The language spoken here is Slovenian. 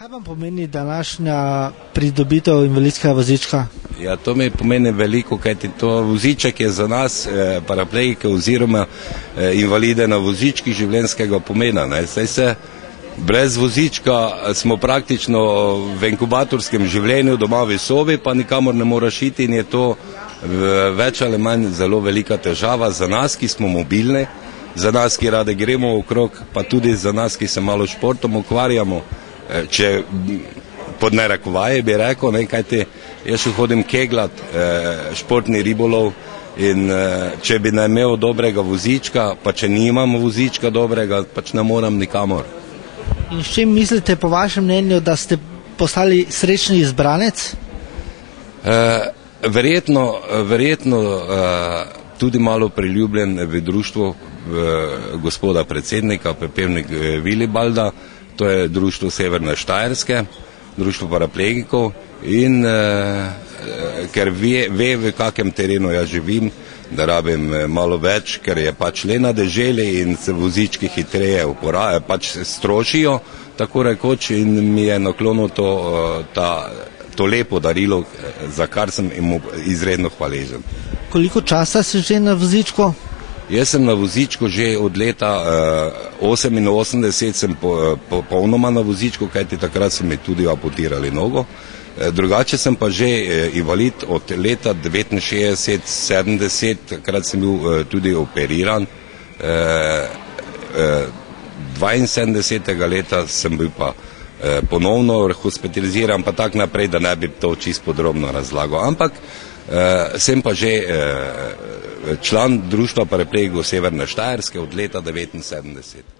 Kaj vam pomeni današnja pridobitev invalidskega vozička? Ja, to mi pomeni veliko, kajti to voziček je za nas paraplegike oziroma invalide na vozičkih življenjskega pomena. Saj se brez vozička smo praktično v inkubatorskem življenju doma v sobi, pa nikamor ne moraš iti in je to več ali manj zelo velika težava za nas, ki smo mobilni, za nas, ki rade gremo okrog, pa tudi za nas, ki se malo športom ukvarjamo. Če pod narekovaje bi rekel, kajti jaz še hodim keglat, športni ribolov in če bi ne imel dobrega vozička, pa če nimam vozička dobrega, pač ne moram nikamor. In s čim mislite po vašem mnenju, da ste postali srečni izbranec? Verjetno tudi malo priljubljen v društvu gospoda predsednika Pepevnik Vilibalda. To je društvo Severne Štajerske, društvo paraplegikov in ker ve v kakem terenu jaz živim, da rabim malo več, ker je pač le na deželi in se vozički hitreje pač strošijo, tako rekoč, in mi je naklonil to lepo darilo, za kar sem jim izredno hvaležen. Koliko časa si že na vozičku? Jaz sem na vozičku že od leta 88, sem popolnoma na vozičku, kajti takrat so mi tudi amputirali nogo. Drugače sem pa že invalid od leta 69, 70, takrat sem bil tudi operiran. 72. leta sem bil pa ponovno hospitaliziran, pa tak naprej, da ne bi to čisto podrobno razlagal. Ampak sem pa že član društva paraplegikov Severne Štajerske od leta 1979.